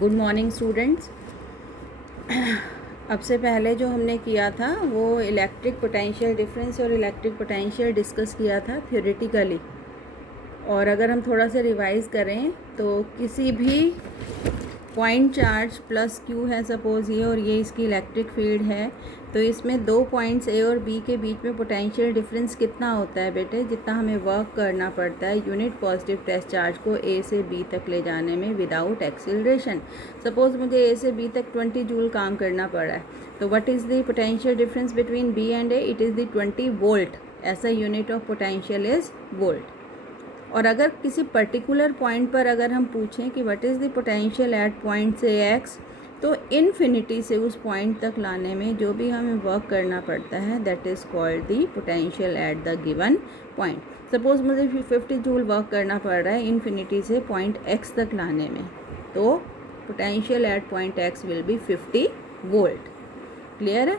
Good morning students. अब से पहले जो हमने किया था वो इलेक्ट्रिक पोटेंशियल डिफरेंस और इलेक्ट्रिक पोटेंशियल डिस्कस किया था थ्योरेटिकली। और अगर हम थोड़ा सा रिवाइज करें तो किसी भी पॉइंट चार्ज प्लस क्यू है सपोज़ ये, और ये इसकी इलेक्ट्रिक फील्ड है, तो इसमें दो पॉइंट्स ए और बी के बीच में पोटेंशियल डिफरेंस कितना होता है बेटे, जितना हमें वर्क करना पड़ता है यूनिट पॉजिटिव टेस्ट चार्ज को ए से बी तक ले जाने में विदाउट एक्सीलरेशन। सपोज़ मुझे ए से बी तक 20 जूल काम करना पड़ा है, तो what is the potential difference between B and A? It is the 20 volt. ऐसा unit of potential is volt. और अगर किसी पर्टिकुलर पॉइंट पर अगर हम पूछें कि what is the potential at point से एक्स, तो इन्फिनिटी से उस पॉइंट तक लाने में जो भी हमें वर्क करना पड़ता है that is called the potential at the given point. Suppose मुझे 50 जूल वर्क करना पड़ रहा है इन्फिनिटी से पॉइंट एक्स तक लाने में, तो potential at point x will be 50 volt. Clear है?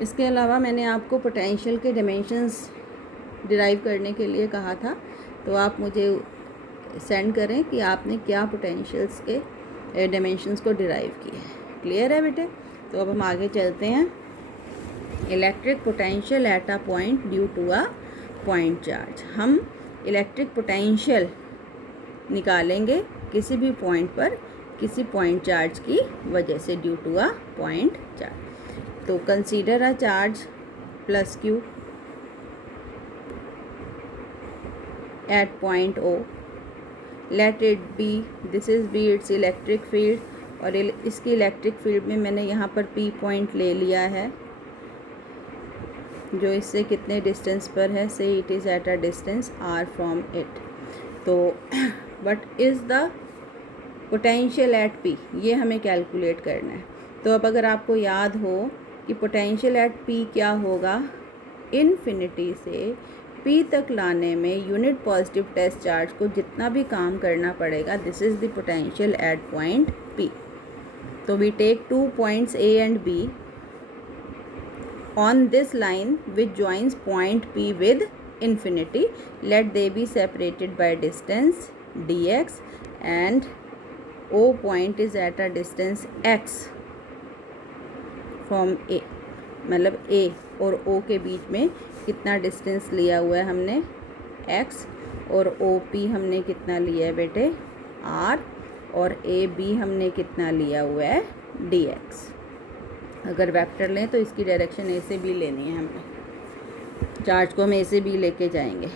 इसके अलावा मैंने आपको पोटेंशियल के डायमेंशंस डिराइव करने के लिए कहा था, तो आप मुझे सेंड करें कि आपने क्या पोटेंशियल्स के डायमेंशंस को डिराइव किए। क्लियर है बेटे? तो अब हम आगे चलते हैं। Electric potential at a point due to a point charge. हम इलेक्ट्रिक पोटेंशियल निकालेंगे किसी भी पॉइंट पर किसी पॉइंट चार्ज की वजह से, due to a point charge. तो consider a charge plus q at point O, let it be, this is B its electric field, और इसकी इलेक्ट्रिक फील्ड में मैंने यहाँ पर P पॉइंट ले लिया है जो इससे कितने डिस्टेंस पर है, से it is at a distance R from it. तो what is the potential at P, ये हमें कैलकुलेट करना है। तो अब अगर आपको याद हो कि पोटेंशियल एट P क्या होगा, इन्फिनिटी से P तक लाने में यूनिट पॉजिटिव टेस्ट चार्ज को जितना भी काम करना पड़ेगा, this is the potential at point P। So we take 2 points A and B on this line which joins point P with infinity, let they be separated by distance dx and O point is at a distance x from A। मतलब A और O के बीच में कितना distance लिया हुआ है हमने, x, और OP हमने कितना लिया है बेटे, r, और AB हमने कितना लिया हुआ है, dx। अगर वेक्टर लें तो इसकी डायरेक्शन A से B लेनी है हमें, चार्ज को हम A से B लेके जाएंगे।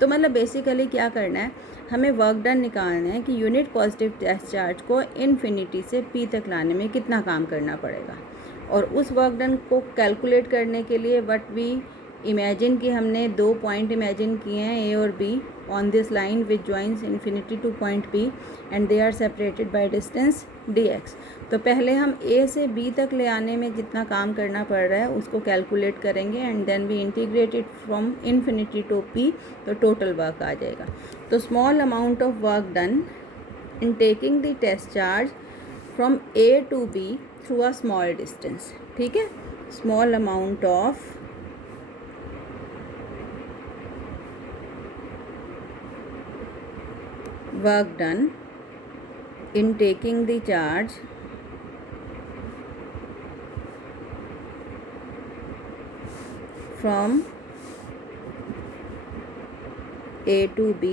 तो मतलब बेसिकली क्या करना है, हमें वर्क डन निकालना है कि यूनिट पॉजिटिव टेस्ट चार्ज को इन्फिनिटी से P तक लाने में कितना काम करना पड़ेगा। और उस वर्क डन को कैलकुलेट करने के लिए व्हाट वी इमेजिन कि हमने दो पॉइंट इमेजिन किए हैं A और B on this line which joins infinity to point P and they are separated by distance dx। तो पहले हम A से B तक ले आने में जितना काम करना पड़ रहा है उसको कैलकुलेट करेंगे and then we integrate it from infinity to P, तो टोटल वर्क आ जाएगा। तो small amount of work done in taking the test charge from A to B through a small distance. ठीक है, small amount of work done in taking the charge from A to B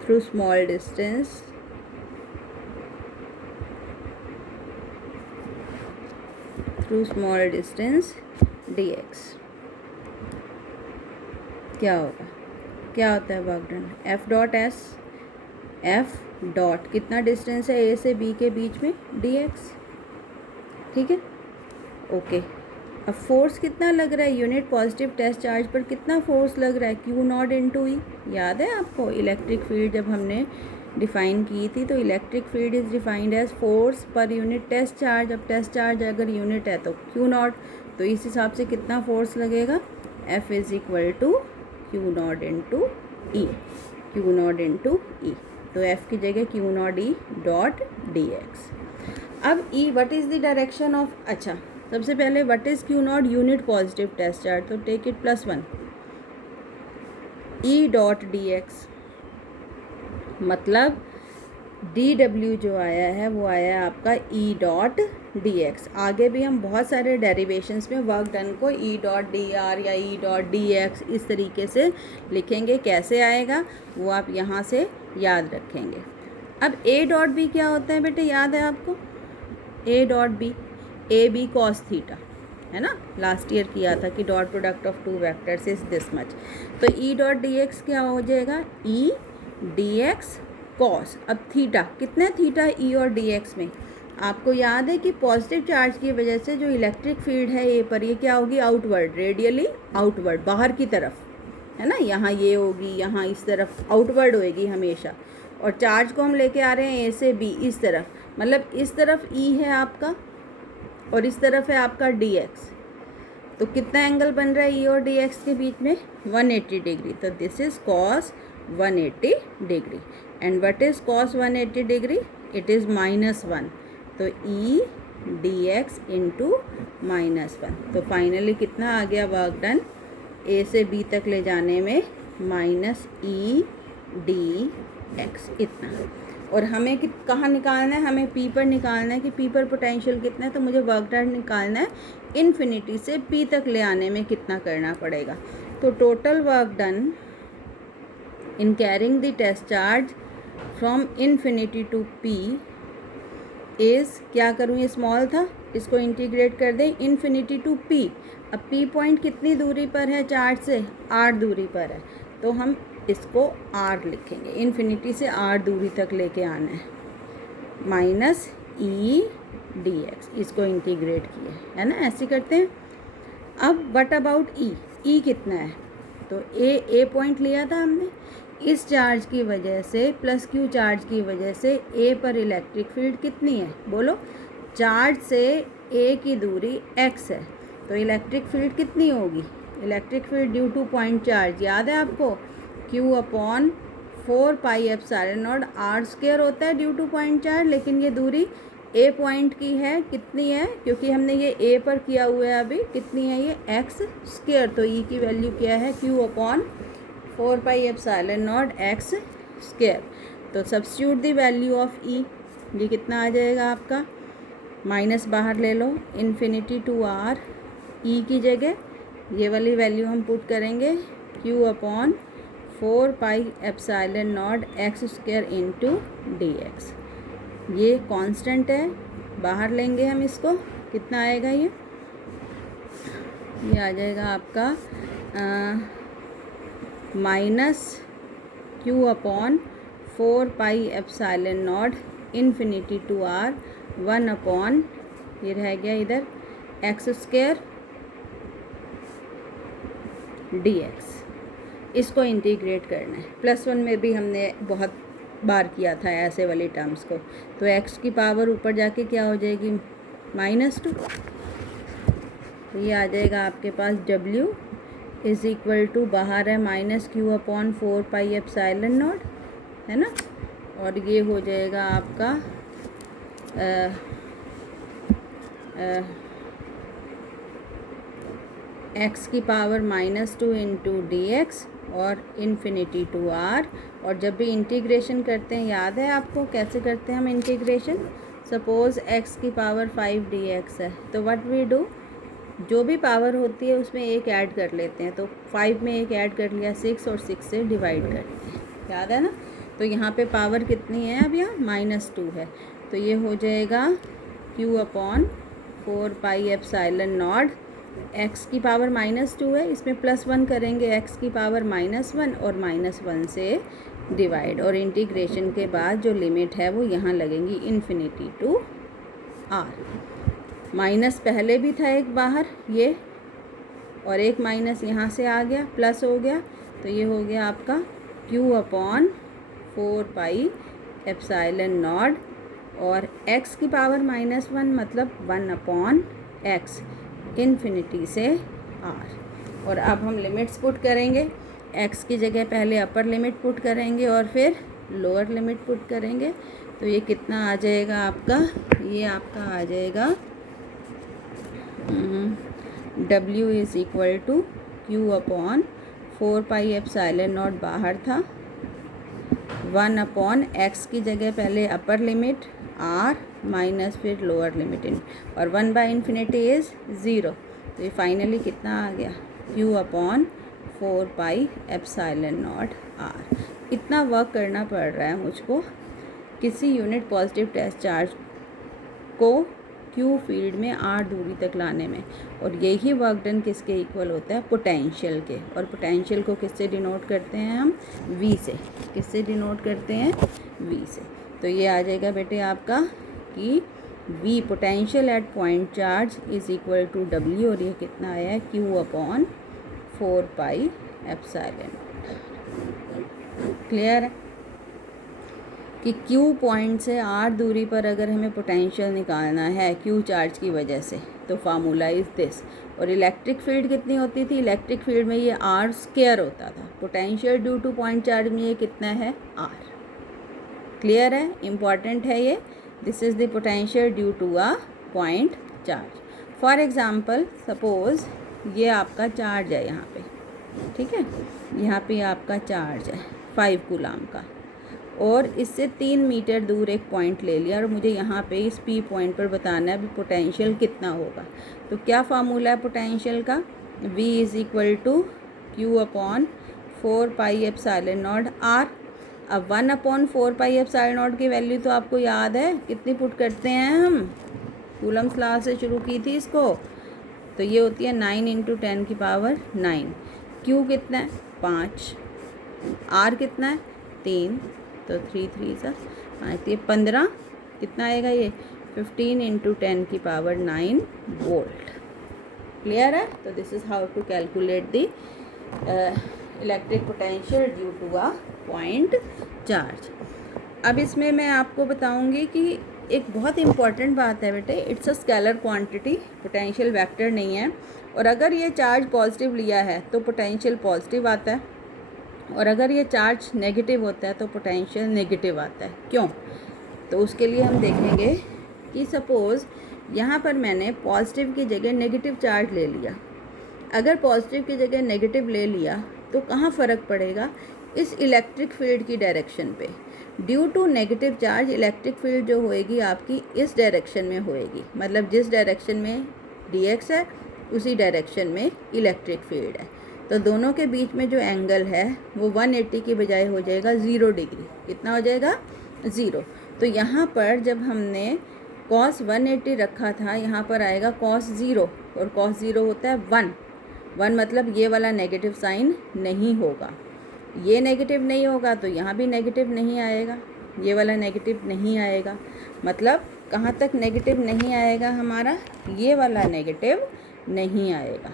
through small distance dx। क्या होगा, क्या होता है work done, F dot S, F dot कितना distance है A से B के बीच में, dx। ठीक है, ओके। अब फोर्स कितना लग रहा है यूनिट पॉजिटिव टेस्ट चार्ज पर, कितना फोर्स लग रहा है, Q नॉट इंटू ई। याद है आपको इलेक्ट्रिक फील्ड जब हमने डिफ़ाइन की थी, तो electric field is defined as force per unit test charge. अब टेस्ट चार्ज अगर यूनिट है तो Q नॉट, तो इस हिसाब से कितना फोर्स लगेगा, F is equal to Q nought into E, Q nought into E. तो F की जगह Q nought E dot dx। अब E what is the direction of, अच्छा सबसे पहले what is Q nought, unit positive test charge, तो take it +1 E dot dx मतलब D W जो आया है वो आया है आपका ई डॉट डी एक्स। आगे भी हम बहुत सारे डेरिवेशंस में वर्क डन को ई डॉट डी आर या ई डॉट डी एक्स इस तरीके से लिखेंगे। कैसे आएगा वो आप यहाँ से याद रखेंगे। अब ए डॉट बी क्या होता है बेटे, याद है आपको? A dot B, A B cos theta, है ना, लास्ट ईयर किया था कि dot product of two vectors is this much. तो ई डॉट डी एक्स क्या हो जाएगा, ई डी एक्स कॉस। अब थीटा, कितना थीटा ई और डी एक्स में? आपको याद है कि पॉजिटिव चार्ज की वजह से जो इलेक्ट्रिक फील्ड है ए पर, ये क्या होगी, आउटवर्ड, रेडियली आउटवर्ड, बाहर की तरफ, है ना। यहाँ ये होगी, यहाँ इस तरफ आउटवर्ड होएगी हमेशा। और चार्ज को हम लेके आ रहे हैं ए से बी इस तरफ, मतलब इस तरफ ई है आपका और इस तरफ है आपका डी एक्स। तो कितना एंगल बन रहा है ई और डी एक्स के बीच में, 180 डिग्री। तो this is cos 180 degree. And what is cos 180 degree, it is -1। तो ई डी एक्स इंटू -1। तो फाइनली कितना आ गया वर्क डन ए से बी तक ले जाने में, -e डी एक्स, इतना। और हमें कहाँ निकालना है, हमें पी पर निकालना है कि पी पर पोटेंशियल कितना है। तो मुझे वर्क डन निकालना है इन्फिनिटी से पी तक ले आने में कितना करना पड़ेगा। तो total work done in carrying the test charge from infinity to P is, क्या करूँ, ये स्मॉल था, इसको इंटीग्रेट कर दें इन्फिनिटी टू पी। अब पी पॉइंट कितनी दूरी पर है चार्ज से, r दूरी पर है। तो हम इसको r लिखेंगे, इन्फिनिटी से r दूरी तक लेके आना है, -e डी एक्स, इसको इंटीग्रेट किए, है ना, ऐसे करते हैं। अब व्हाट अबाउट e, e कितना है? तो ए पॉइंट लिया था हमने, इस चार्ज की वजह से, प्लस क्यू चार्ज की वजह से ए पर इलेक्ट्रिक फील्ड कितनी है, बोलो। चार्ज से ए की दूरी x है, तो इलेक्ट्रिक फील्ड कितनी होगी, electric field due two point charge, याद है आपको, q अपॉन 4πε0 r² होता है ड्यू टू पॉइंट चार्ज। लेकिन ये दूरी ए पॉइंट की है, कितनी है, क्योंकि हमने ये ए पर किया हुआ है अभी, कितनी है ये x²। तो ई की वैल्यू क्या है, q अपॉन 4πε0 x²। तो substitute the value of E, ये कितना आ जाएगा आपका, माइनस बाहर ले लो, इन्फिनिटी टू आर, ई की जगह ये वाली वैल्यू हम पुट करेंगे, q upon 4πε0 x² into D X. ये कांस्टेंट है, बाहर लेंगे हम इसको, कितना आएगा ये आ जाएगा आपका -q upon 4πε0 infinity to R 1 upon, ये रह गया इधर, x² डी एक्स। इसको इंटीग्रेट करना है। +1 में भी हमने बहुत बार किया था ऐसे वाली टर्म्स को। तो x की पावर ऊपर जाके क्या हो जाएगी, -2। तो ये आ जाएगा आपके पास w इज़ इक्वल टू, बाहर है -q अपॉन 4πε0, है ना, और ये हो जाएगा आपका x की पावर -2 इंटू डी एक्स और इन्फिनिटी टू आर। और जब भी इंटीग्रेशन करते हैं, याद है आपको कैसे करते हैं हम इंटीग्रेशन, सपोज़ x की पावर 5 डी एक्स है, तो व्हाट वी डू, जो भी पावर होती है उसमें एक ऐड कर लेते हैं। तो 5 में एक ऐड कर लिया, 6, और 6 से डिवाइड करते हैं, याद है ना। तो यहाँ पे पावर कितनी है, अब यहाँ -2 है, तो ये हो जाएगा q अपॉन 4πε0, x की पावर -2 है, इसमें +1 करेंगे, x की पावर -1 और -1 से डिवाइड, और इंटीग्रेशन के बाद जो लिमिट है वो यहाँ लगेंगी इन्फिनिटी टू r। माइनस पहले भी था एक बाहर ये, और एक माइनस यहाँ से आ गया, प्लस हो गया, तो ये हो गया आपका q अपॉन 4πε0 और x की पावर -1 मतलब 1 अपॉन x इन्फिनिटी से r। और अब हम लिमिट्स पुट करेंगे, x की जगह पहले अपर लिमिट पुट करेंगे और फिर लोअर लिमिट पुट करेंगे। तो ये कितना आ जाएगा आपका, ये आपका आ जाएगा w is equal to q upon 4πε0 बाहर था, 1/x की जगह पहले अपर लिमिट r माइनस फिर लोअर लिमिट इन, और 1/∞ इज़ 0। तो ये फाइनली कितना आ गया, q/4πε0r। इतना वर्क करना पड़ रहा है मुझको किसी यूनिट पॉजिटिव टेस्ट चार्ज को q फील्ड में r दूरी तक लाने में, और यही वर्क डन किसके इक्वल होता है, पोटेंशियल के। और पोटेंशियल को किससे डिनोट करते हैं हम, v से। किससे डिनोट करते हैं, v से। तो ये आ जाएगा बेटे आपका कि v potential at point charge is equal to w, और ये कितना आया है, q/4πε। क्लियर है कि q पॉइंट से r दूरी पर अगर हमें पोटेंशियल निकालना है q चार्ज की वजह से, तो फार्मूला इज़ दिस। और इलेक्ट्रिक फील्ड कितनी होती थी, इलेक्ट्रिक फील्ड में ये r स्क्वायर होता था, potential due two point charge में ये कितना है, r। क्लियर है, इम्पॉर्टेंट है ये। This is the potential due to a point charge. For example suppose ये आपका चार्ज है यहाँ पे, ठीक है, यहाँ पे आपका चार्ज है 5 कूलम का, और इससे 3 मीटर दूर एक पॉइंट ले लिया, और मुझे यहाँ पे इस P पॉइंट पर बताना है अभी पोटेंशियल कितना होगा। तो क्या फार्मूला है पोटेंशियल का, V is equal to q/4πε0r। अब 1/4πε0 की वैल्यू तो आपको याद है, कितनी पुट करते हैं हम, कूलम्स लॉ से शुरू की थी इसको, तो ये होती है 9 × 10⁹। q कितना है, 5, r कितना है, 3, तो 3 3 सा 5, ये 15, कितना आएगा ये, 15 × 10⁹ वोल्ट। क्लियर है। तो this is how to calculate the electric potential due to a point charge. अब इसमें मैं आपको बताऊंगी कि एक बहुत इम्पॉर्टेंट बात है बेटे, it's a scalar quantity, potential vector नहीं है। और अगर ये चार्ज पॉजिटिव लिया है तो पोटेंशियल पॉजिटिव आता है, और अगर ये चार्ज नेगेटिव होता है तो पोटेंशियल नेगेटिव आता है। क्यों, तो उसके लिए हम देखेंगे कि सपोज़ यहाँ पर मैंने पॉजिटिव की जगह नेगेटिव चार्ज ले लिया। अगर पॉजिटिव की जगह नेगेटिव ले लिया तो कहाँ फ़र्क पड़ेगा, इस इलेक्ट्रिक फील्ड की डायरेक्शन पे। Due to negative charge electric field जो होएगी आपकी इस डायरेक्शन में होएगी, मतलब जिस डायरेक्शन में dx है उसी डायरेक्शन में इलेक्ट्रिक फील्ड है। तो दोनों के बीच में जो एंगल है वो 180 की बजाय हो जाएगा 0 डिग्री। कितना हो जाएगा, 0। तो यहाँ पर जब हमने cos 180 रखा था, यहाँ पर आएगा cos 0, और cos 0 होता है 1 मतलब ये वाला नेगेटिव साइन नहीं होगा, ये नेगेटिव नहीं होगा तो यहाँ भी नेगेटिव नहीं आएगा, ये वाला नेगेटिव नहीं आएगा। मतलब कहाँ तक नेगेटिव नहीं आएगा हमारा, ये वाला नेगेटिव नहीं आएगा।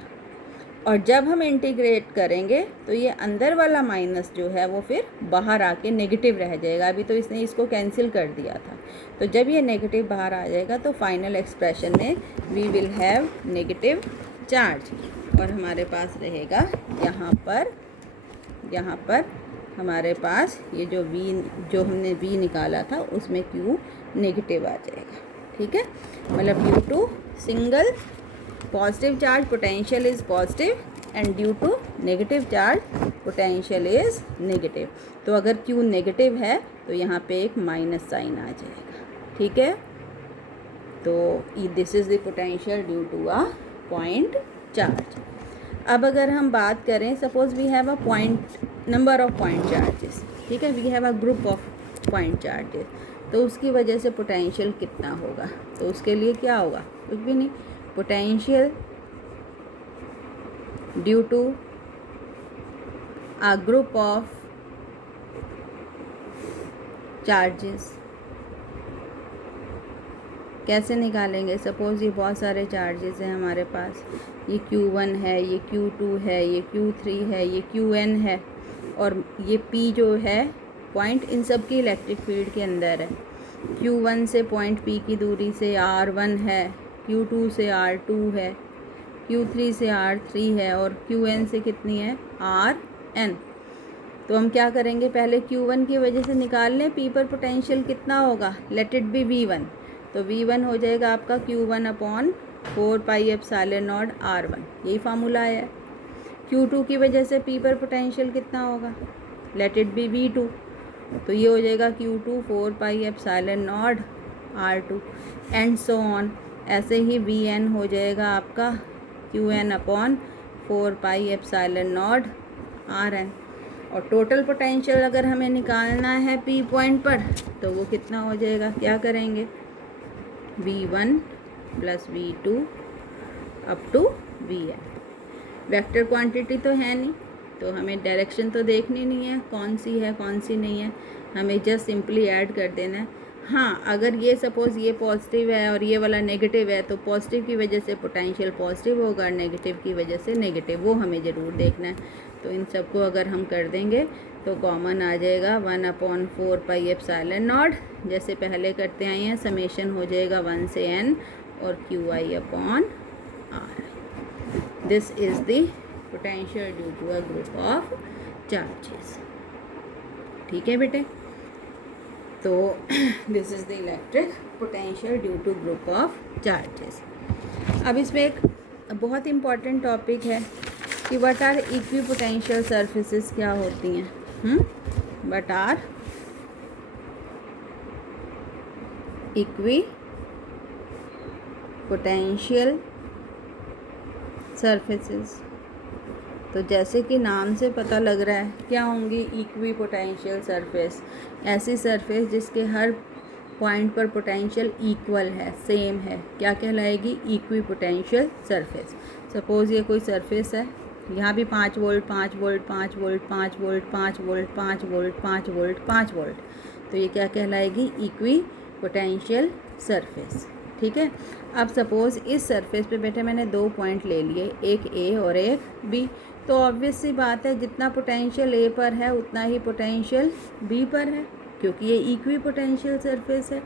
और जब हम इंटीग्रेट करेंगे तो ये अंदर वाला माइनस जो है वो फिर बाहर आके नेगेटिव रह जाएगा। अभी तो इसने इसको कैंसिल कर दिया था, तो जब ये नेगेटिव बाहर आ जाएगा तो फाइनल एक्सप्रेशन में we will have negative charge, और हमारे पास रहेगा यहाँ पर हमारे पास ये जो हमने V निकाला था उसमें Q नेगेटिव आ जाएगा। ठीक है, मतलब due to single positive charge potential is positive, and due to negative charge potential is negative. तो अगर Q नेगेटिव है तो यहाँ पे एक माइनस साइन आ जाएगा। ठीक है, तो this is the potential due to a point charge. अब अगर हम बात करें, suppose we have a number of point charges, ठीक है, we have a group of point charges, तो उसकी वजह से पोटेंशियल कितना होगा, तो उसके लिए क्या होगा, कुछ भी नहीं, potential due to a group of charges. कैसे निकालेंगे, सपोज़ ये बहुत सारे चार्जेस हैं हमारे पास, ये Q1 है, ये Q2 है, ये Q3 है, ये Qn है, और ये P जो है पॉइंट इन सब की इलेक्ट्रिक फील्ड के अंदर है। Q1 से पॉइंट P की दूरी से R1 है, Q2 से R2 है, Q3 से R3 है, और Qn से कितनी है, Rn। तो हम क्या करेंगे, पहले Q1 की वजह से निकाल लें P पर पोटेंशियल कितना होगा, लेट इट बी V1। तो V1 हो जाएगा आपका Q1/4πε0 R1, यही फार्मूला है। Q2 की वजह से P पर पोटेंशियल कितना होगा, लेट इट बी V2। तो ये हो जाएगा Q2 4 pi epsilon not R2 and so on. ऐसे ही Vn हो जाएगा आपका Qn upon 4 pi epsilon not Rn। और टोटल पोटेंशियल अगर हमें निकालना है P पॉइंट पर तो वो कितना हो जाएगा, क्या करेंगे, V1 plus V2 up to Vn। Vector quantity तो है नहीं, तो हमें डायरेक्शन तो देखनी नहीं है कौन सी है कौन सी नहीं है, हमें जस्ट सिंपली ऐड कर देना है। हाँ, अगर ये सपोज़ ये पॉजिटिव है और ये वाला नेगेटिव है तो पॉजिटिव की वजह से पोटेंशियल पॉजिटिव होगा, नेगेटिव की वजह से नेगेटिव, वो हमें ज़रूर देखना है। तो इन सबको अगर हम कर देंगे तो कॉमन आ जाएगा 1/4 पाई एप्सिलॉन नॉट, जैसे पहले करते आए हैं, समेशन हो जाएगा 1 से n और QI upon R। This is the potential due to a group of charges. ठीक है बेटे, तो this is the electric potential due to group of charges. अब इसमें एक बहुत इम्पॉर्टेंट टॉपिक है कि what are equipotential surfaces, क्या होती हैं, what are equipotential surfaces. तो जैसे कि नाम से पता लग रहा है, क्या होंगी इक्वी पोटेंशियल सरफेस, ऐसी सरफेस जिसके हर पॉइंट पर पोटेंशियल इक्वल है, सेम है, क्या कहलाएगी, इक्वी पोटेंशियल सरफेस। सपोज़ ये कोई सरफेस है, यहाँ भी 5 volt 5 volt 5 volt 5 volt 5 volt 5 volt 5 volt 5 volt, तो ये क्या कहलाएगी, इक्वी पोटेंशियल सरफेस। ठीक है, अब सपोज़ इस सरफेस पे बेटे मैंने 2 पॉइंट ले लिए, एक A और एक B, तो ऑब्वियस सी बात है जितना पोटेंशियल A पर है उतना ही पोटेंशियल B पर है, क्योंकि ये इक्वी पोटेंशियल सरफेस है।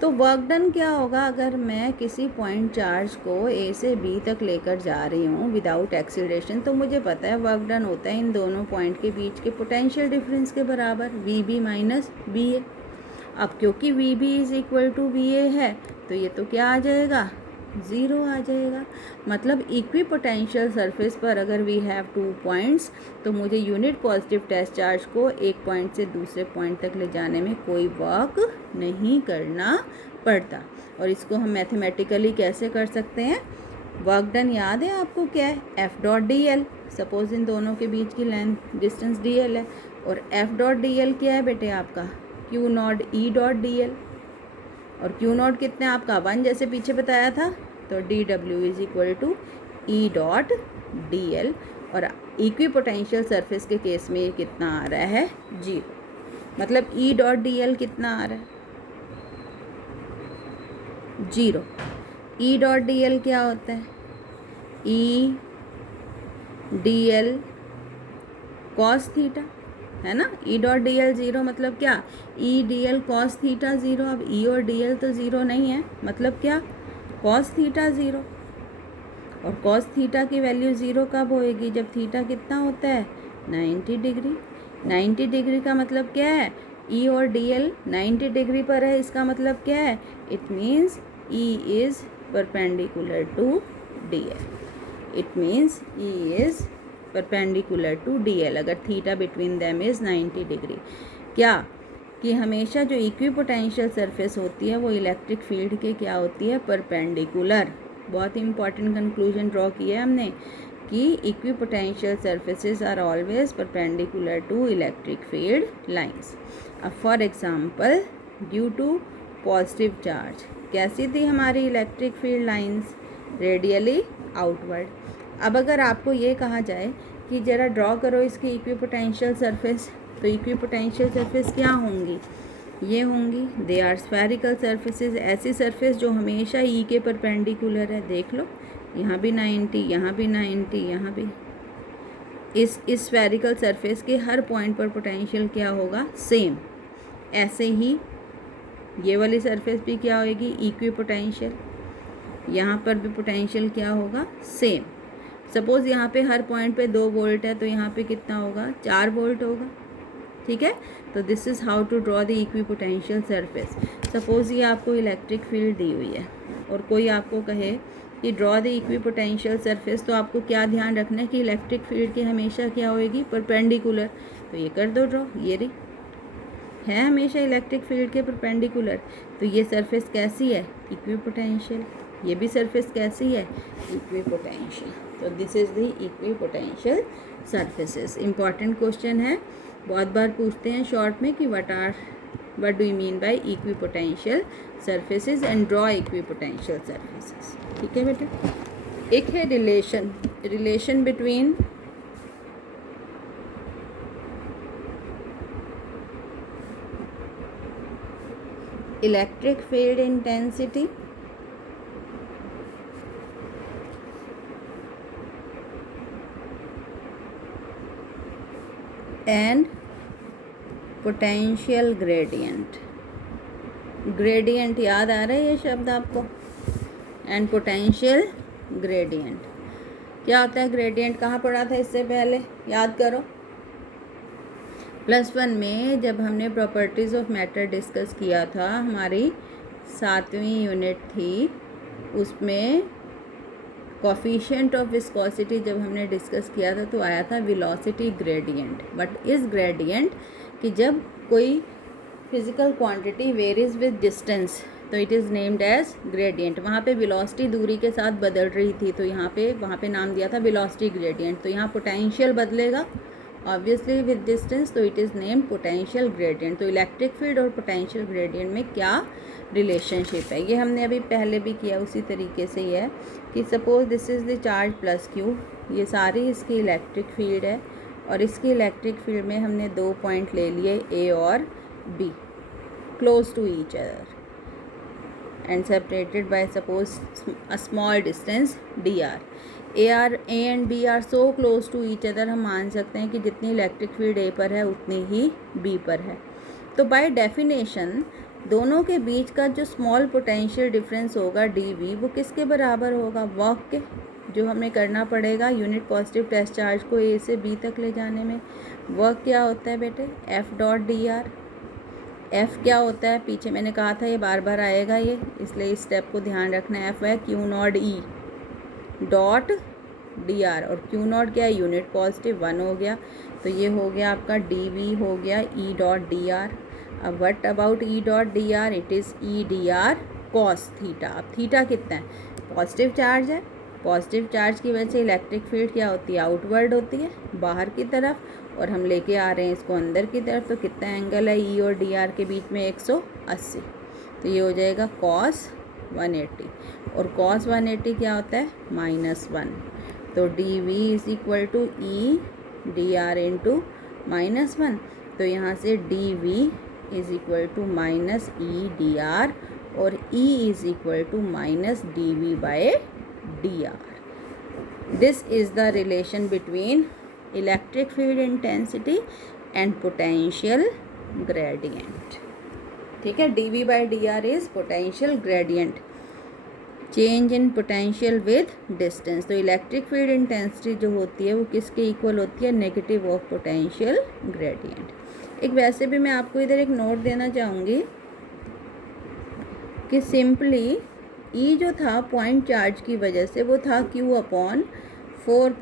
तो वर्क डन क्या होगा, अगर मैं किसी पॉइंट चार्ज को A से B तक लेकर जा रही हूँ विदाउट एक्सीलरेशन, तो मुझे पता है वर्क डन होता है इन दोनों पॉइंट के बीच के पोटेंशियल डिफरेंस के बराबर, VB माइनस BA। अब क्योंकि VB is equal to VA है तो ये तो क्या आ जाएगा, 0 आ जाएगा। मतलब इक्वी पोटेंशियल सरफेस पर अगर वी हैव 2 पॉइंट्स तो मुझे यूनिट पॉजिटिव टेस्ट चार्ज को एक पॉइंट से दूसरे पॉइंट तक ले जाने में कोई वर्क नहीं करना पड़ता। और इसको हम मैथमेटिकली कैसे कर सकते हैं, वर्क डन याद है आपको क्या है, F.dl। सपोज इन दोनों के बीच की लेंथ डिस्टेंस dl है और F.dl क्या है बेटे आपका, Q0 E.dl, और Q0 कितना आपका 1 जैसे पीछे बताया था, तो dW is equal to E.dl। और इक्वी पोटेंशियल सरफेस के केस में ये कितना आ रहा है, 0। मतलब E.dl कितना आ रहा है, 0। E.dl क्या होता है, E.dl cos थीटा, है ना। E.dl 0 मतलब क्या, E.dl cos थीटा 0। अब E और dl तो 0 नहीं है, मतलब क्या, cos थीटा 0। और cos थीटा की वैल्यू 0 कब होएगी, जब थीटा कितना होता है, 90 डिग्री। 90 डिग्री का मतलब क्या है, E और dl 90 डिग्री पर है, इसका मतलब क्या है, it means E is perpendicular to dl। It means E is perpendicular to dl अगर theta between them is 90 degree. क्या कि हमेशा जो इक्वी पोटेंशियल सरफेस होती है वो इलेक्ट्रिक फील्ड के क्या होती है, परपेंडिकुलर। बहुत इंपॉर्टेंट कंक्लूजन ड्रॉ किया है हमने कि equipotential surfaces are always perpendicular to electric field lines. अब for example due to positive charge कैसी थी हमारी electric field lines, radially outward. अब अगर आपको ये कहा जाए कि ज़रा ड्रॉ करो इसकी इक्वी पोटेंशियल सरफेस, तो इक्वी पोटेंशियल सरफेस क्या होंगी, ये होंगी, दे आर स्फेरिकल सरफेसेस, ऐसी सरफेस जो हमेशा ई के परपेंडिकुलर है। देख लो यहाँ भी 90, यहाँ भी 90, यहाँ भी। इस स्फेरिकल सरफेस के हर पॉइंट पर पोटेंशियल क्या होगा, सेम। ऐसे ही ये वाली सरफेस भी क्या होगी, इक्वी पोटेंशियल, यहाँ पर भी पोटेंशियल क्या होगा, सेम। सपोज़ यहाँ पे हर पॉइंट पे 2 वोल्ट है तो यहाँ पे कितना होगा, 4 वोल्ट होगा। ठीक है, तो this is how to draw the equipotential surface. Suppose ये आपको इलेक्ट्रिक फील्ड दी हुई है और कोई आपको कहे कि draw the equipotential surface, तो आपको क्या ध्यान रखना है कि इलेक्ट्रिक फील्ड की हमेशा क्या होएगी, परपेंडिकुलर। तो ये कर दो ड्रॉ, ये रही। है हमेशा इलेक्ट्रिक फील्ड के परपेंडिकुलर। तो ये सरफेस कैसी है, इक्विपोटेंशियल। ये भी सरफेस कैसी है, इक्विपोटेंशियल। तो this is the equipotential surfaces. Important question है, बहुत बार पूछते हैं शॉर्ट में कि what do you mean by equipotential surfaces and draw equipotential surfaces. ठीक है बेटा। एक है relation between electric field intensity and potential gradient. Gradient याद आ रहा है ये शब्द आपको, एंड पोटेंशियल ग्रेडियंट क्या होता है। ग्रेडियंट कहाँ पढ़ा था इससे पहले, याद करो। +1 में जब हमने प्रॉपर्टीज़ ऑफ मैटर डिस्कस किया था, हमारी 7वीं यूनिट थी, उसमें कोफिशिएंट ऑफ विस्कोसिटी जब हमने डिस्कस किया था तो आया था वेलोसिटी ग्रेडियंट। बट इस ग्रेडियंट कि जब कोई physical quantity varies with distance तो it is named as gradient. वहाँ पे वेलोसिटी दूरी के साथ बदल रही थी तो वहाँ पे नाम दिया था वेलोसिटी ग्रेडियंट। तो यहाँ पोटेंशियल बदलेगा ऑब्वियसली विद डिस्टेंस, तो it is named potential gradient. तो इलेक्ट्रिक फील्ड और पोटेंशियल ग्रेडियंट में क्या रिलेशनशिप है, ये हमने अभी पहले भी किया, उसी तरीके से ही है कि suppose this is the charge +Q, ये सारी इसकी इलेक्ट्रिक फील्ड है और इसकी इलेक्ट्रिक फील्ड में हमने 2 पॉइंट ले लिए A और B close to each other and separated by suppose a small distance dr. A and B are so close to each other, हम मान सकते हैं कि जितनी इलेक्ट्रिक फील्ड A पर है उतनी ही B पर है। तो बाय डेफिनेशन दोनों के बीच का जो स्मॉल पोटेंशियल डिफरेंस होगा dV वो किसके बराबर होगा, वर्क के, जो हमें करना पड़ेगा यूनिट पॉजिटिव टेस्ट चार्ज को A से B तक ले जाने में। वर्क क्या होता है बेटे, F.dr। F क्या होता है, पीछे मैंने कहा था ये बार बार आएगा ये, इसलिए इस स्टेप को ध्यान रखना है। F है Q0 E.dr और Q0 क्या है, यूनिट पॉजिटिव 1 हो गया, तो ये हो गया आपका dV हो गया E.dr। अब what about E.dr, it is E.dr cos theta. अब थीटा कितना है, पॉजिटिव चार्ज है, पॉजिटिव चार्ज की वजह से इलेक्ट्रिक फील्ड क्या होती है, आउटवर्ड होती है, बाहर की तरफ, और हम लेके आ रहे हैं इसको अंदर की तरफ। तो कितना एंगल है E और dr के बीच में, 180। तो ये हो जाएगा cos 180, और cos 180 क्या होता है, -1। तो dV is equal to E dr into -1। तो यहाँ से dV is equal to -E dr और E is equal to -dV bye dr। This is the relation between electric field intensity and potential gradient. ठीक है, dV bye dr is potential gradient, change in potential with distance. तो electric field intensity जो होती है वो किसके equal होती है, नेगेटिव ऑफ पोटेंशियल ग्रेडियंट। एक वैसे भी मैं आपको इधर एक नोट देना चाहूँगी कि सिंपली E जो था पॉइंट चार्ज की वजह से वो था Q/4πε0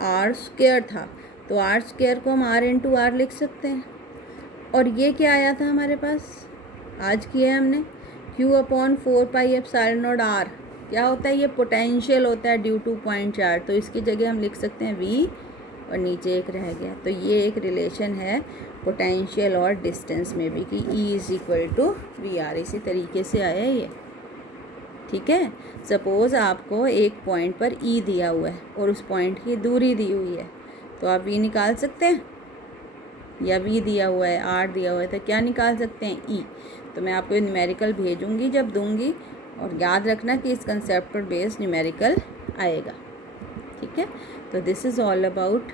r² था, तो r² को हम r/r लिख सकते हैं। और ये क्या आया था हमारे पास, आज किया है हमने, Q/4πε0 r क्या होता है, ये पोटेंशियल होता है ड्यू टू पॉइंट चार्ज, तो इसकी जगह हम लिख सकते हैं V और नीचे एक रह गया। तो ये एक रिलेशन है पोटेंशियल और डिस्टेंस में भी कि E is equal to VR, इसी तरीके से आया ये। ठीक है, सपोज़ आपको एक पॉइंट पर E दिया हुआ है और उस पॉइंट की दूरी दी हुई है, तो आप V निकाल सकते हैं, या V दिया हुआ है, R दिया हुआ है, तो क्या निकाल सकते हैं, E। तो मैं आपको न्यूमेरिकल भेजूंगी जब दूंगी, और याद रखना कि इस कंसेप्ट पर बेस्ड न्यूमेरिकल आएगा। ठीक है, तो this is all about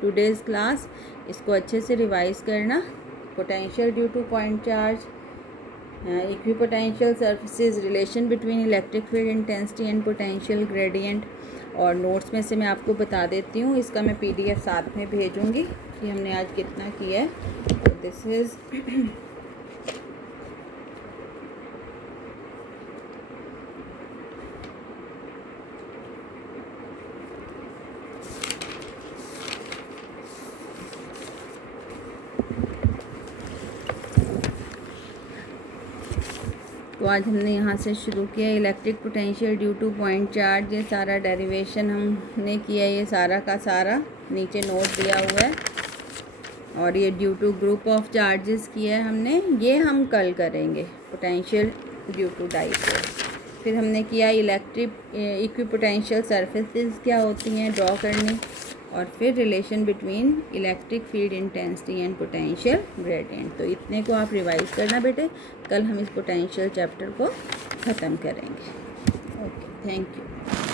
today's class. इसको अच्छे से रिवाइज करना। Potential due two point charge, equipotential surfaces, relation between electric field intensity and potential gradient. और नोट्स में से मैं आपको बता देती हूँ, इसका मैं PDF साथ में भेजूँगी कि हमने आज कितना किया है। तो दिस इज़ देखो आज हमने यहाँ से शुरू किया electric potential due two point charge. ये सारा डेरिवेशन हमने किया, ये सारा का सारा नीचे नोट दिया हुआ है। और ये due to group of charges किया है हमने, ये हम कल करेंगे पोटेंशियल ड्यू टू डाइपोल। फिर हमने किया इलेक्ट्रिक इक्विपोटेंशियल सरफेसेस क्या होती हैं ड्रॉ करनी, और फिर relation between electric field intensity and potential gradient. तो इतने को आप रिवाइज करना बेटे, कल हम इस पोटेंशियल चैप्टर को ख़त्म करेंगे। Okay, thank you.